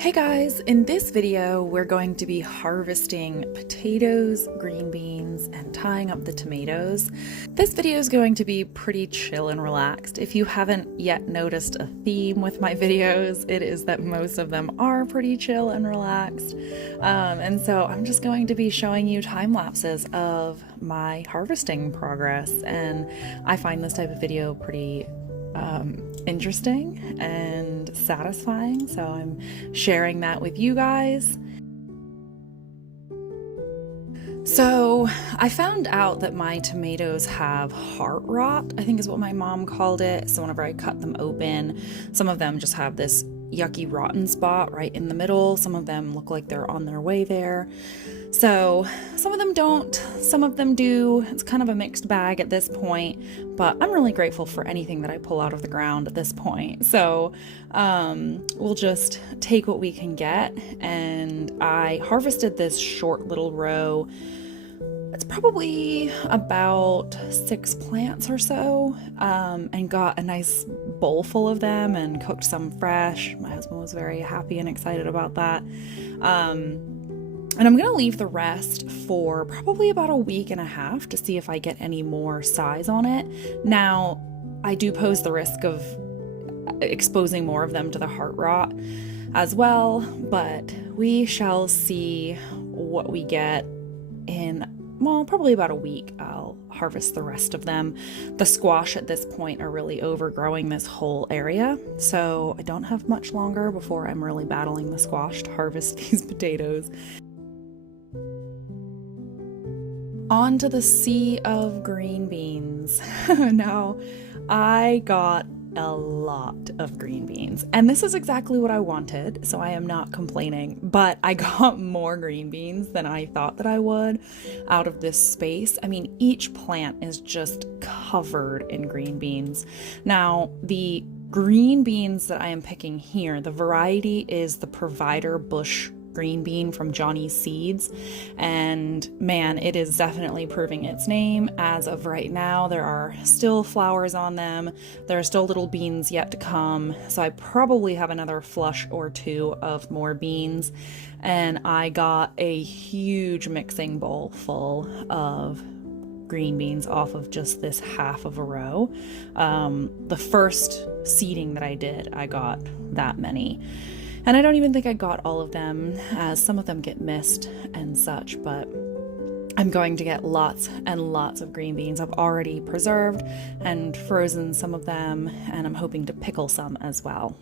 Hey guys, in this video we're going to be harvesting potatoes, green beans, and tying up the tomatoes. This video is going to be pretty chill and relaxed. If you haven't yet noticed a theme with my videos, it is that most of them are pretty chill and relaxed. And so I'm just going to be showing you time lapses of my harvesting progress, and I find this type of video pretty interesting and satisfying, so I'm sharing that with you guys. So I found out that my tomatoes have heart rot, I think is what my mom called it. So whenever I cut them open, some of them just have this yucky rotten spot right in the middle. Some of them look like they're on their way there. So some of them don't, some of them do. It's kind of a mixed bag at this point, but I'm really grateful for anything that I pull out of the ground at this point. So we'll just take what we can get. And I harvested this short little row. It's probably about 6 plants or so, and got a nice bowl full of them and cooked some fresh. My husband was very happy and excited about that. And I'm gonna leave the rest for probably about a week and a half to see if I get any more size on it. Now, I do pose the risk of exposing more of them to the heart rot as well, but we shall see what we get in, well, probably about a week. I'll harvest the rest of them. The squash at this point are really overgrowing this whole area, so I don't have much longer before I'm really battling the squash to harvest these potatoes. On to the sea of green beans. Now, I got a lot of green beans, and this is exactly what I wanted, so I am not complaining, but I got more green beans than I thought that I would out of this space. I mean, each plant is just covered in green beans. Now, the green beans that I am picking here, the variety is the Provider Bush green bean from Johnny's Seeds, and man, it is definitely proving its name as of right now. There are still flowers on them, there are still little beans yet to come, so I probably have another flush or two of more beans. And I got a huge mixing bowl full of green beans off of just this half of a row. The first seeding that I did, I got that many. And I don't even think I got all of them, as some of them get missed and such, but I'm going to get lots and lots of green beans. I've already preserved and frozen some of them, and I'm hoping to pickle some as well.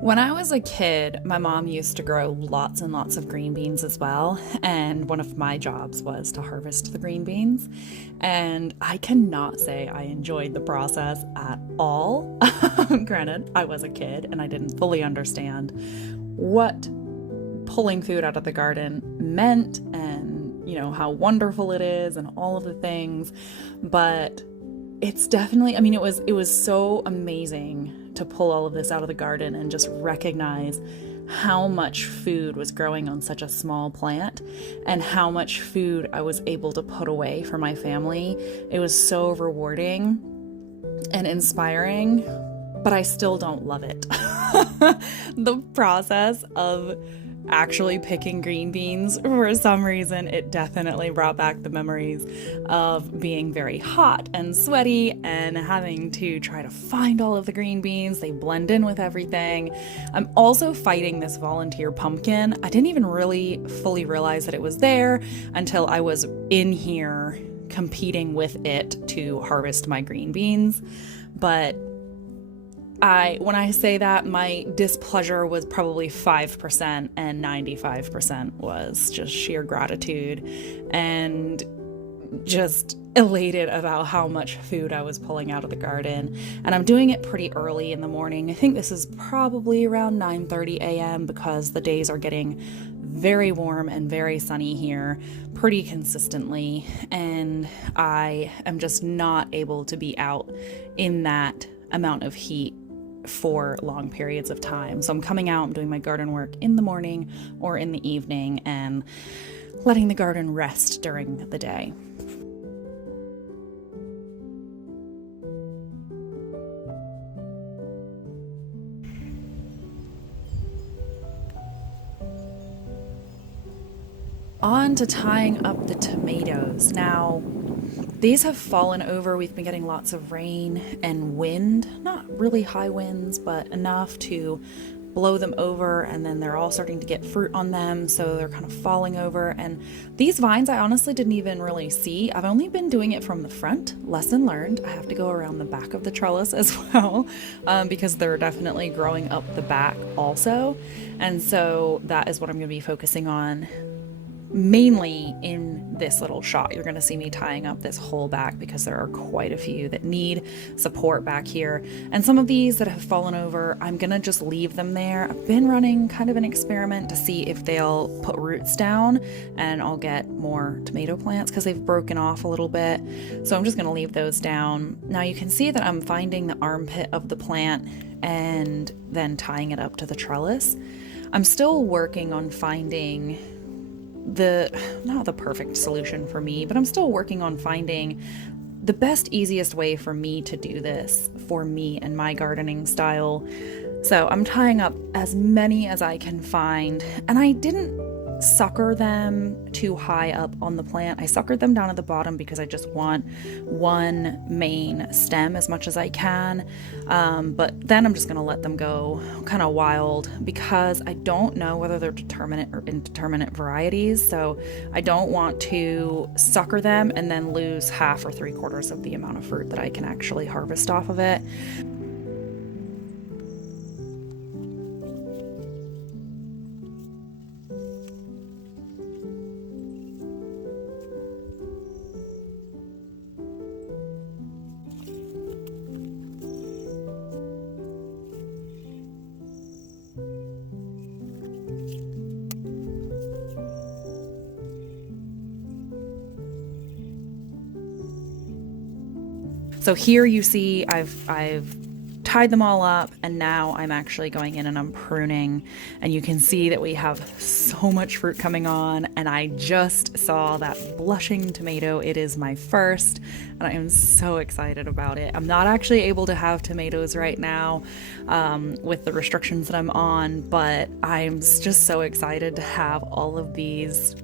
When I was a kid, my mom used to grow lots and lots of green beans as well, and one of my jobs was to harvest the green beans, and I cannot say I enjoyed the process at all. Granted, I was a kid and I didn't fully understand what pulling food out of the garden meant, and how wonderful it is and all of the things, but it's definitely, I mean, it was so amazing to pull all of this out of the garden and just recognize how much food was growing on such a small plant and how much food I was able to put away for my family. It was so rewarding and inspiring, but I still don't love it. The process of actually picking green beans, for some reason, it definitely brought back the memories of being very hot and sweaty and having to try to find all of the green beans. They blend in with everything. I'm also fighting this volunteer pumpkin. I didn't even really fully realize that it was there until I was in here competing with it to harvest my green beans. But when I say that, my displeasure was probably 5%, and 95% was just sheer gratitude and just elated about how much food I was pulling out of the garden. And I'm doing it pretty early in the morning. I think this is probably around 9:30 a.m. because the days are getting very warm and very sunny here pretty consistently, and I am just not able to be out in that amount of heat for long periods of time. So I'm coming out, I'm doing my garden work in the morning or in the evening and letting the garden rest during the day. On to tying up the tomatoes. Now, these have fallen over. We've been getting lots of rain and wind, not really high winds, but enough to blow them over, and then they're all starting to get fruit on them, so they're kind of falling over. And these vines I honestly didn't even really see. I've only been doing it from the front. Lesson learned. I have to go around the back of the trellis as well, because they're definitely growing up the back also. And so that is what I'm going to be focusing on mainly in this little shot. You're going to see me tying up this whole back because there are quite a few that need support back here. And some of these that have fallen over, I'm going to just leave them there. I've been running kind of an experiment to see if they'll put roots down and I'll get more tomato plants because they've broken off a little bit. So I'm just going to leave those down. Now you can see that I'm finding the armpit of the plant and then tying it up to the trellis. I'm still working on finding not the perfect solution for me, but I'm still working on finding the best, easiest way for me to do this for me and my gardening style. So I'm tying up as many as I can find, and I didn't sucker them too high up on the plant. I suckered them down at the bottom because I just want one main stem as much as I can. But then I'm just going to let them go kind of wild because I don't know whether they're determinate or indeterminate varieties. So I don't want to sucker them and then lose half or 3/4 of the amount of fruit that I can actually harvest off of it. So here you see I've tied them all up, and now I'm actually going in and I'm pruning, and you can see that we have so much fruit coming on, and I just saw that blushing tomato. It is my first, and I am so excited about it. I'm not actually able to have tomatoes right now with the restrictions that I'm on, but I'm just so excited to have all of these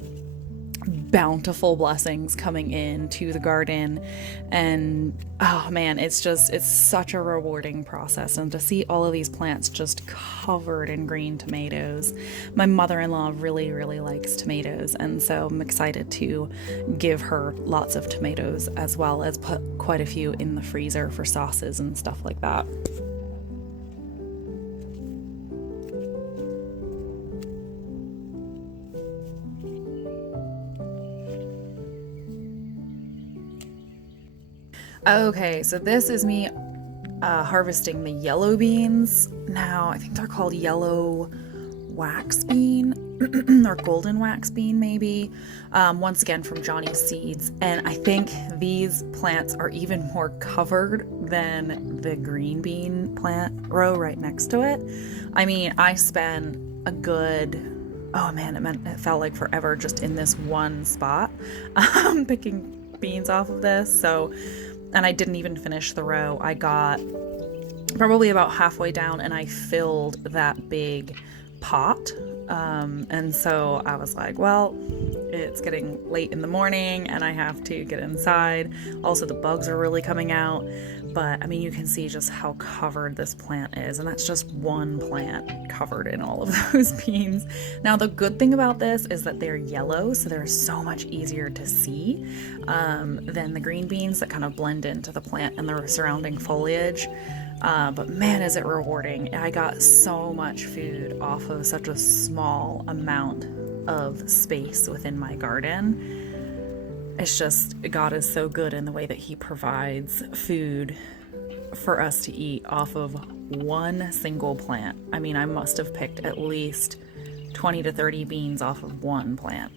bountiful blessings coming in to the garden. And oh man, it's such a rewarding process, and to see all of these plants just covered in green tomatoes. My mother-in-law really likes tomatoes, and so I'm excited to give her lots of tomatoes, as well as put quite a few in the freezer for sauces and stuff like that. Okay, so this is me harvesting the yellow beans. Now, I think they're called yellow wax bean or golden wax bean, maybe. Once again, from Johnny's Seeds. And I think these plants are even more covered than the green bean plant row right next to it. I mean, I spent a good, oh man, it felt like forever just in this one spot picking beans off of this. And I didn't even finish the row. I got probably about halfway down and I filled that big pot. And so I was like, well, it's getting late in the morning and I have to get inside. Also, the bugs are really coming out. But I mean, you can see just how covered this plant is. And that's just one plant covered in all of those beans. Now, the good thing about this is that they're yellow, so they're so much easier to see than the green beans that kind of blend into the plant and the surrounding foliage. But man, is it rewarding. I got so much food off of such a small amount of space within my garden. It's just, God is so good in the way that He provides food for us to eat off of one single plant. I mean, I must have picked at least 20 to 30 beans off of one plant.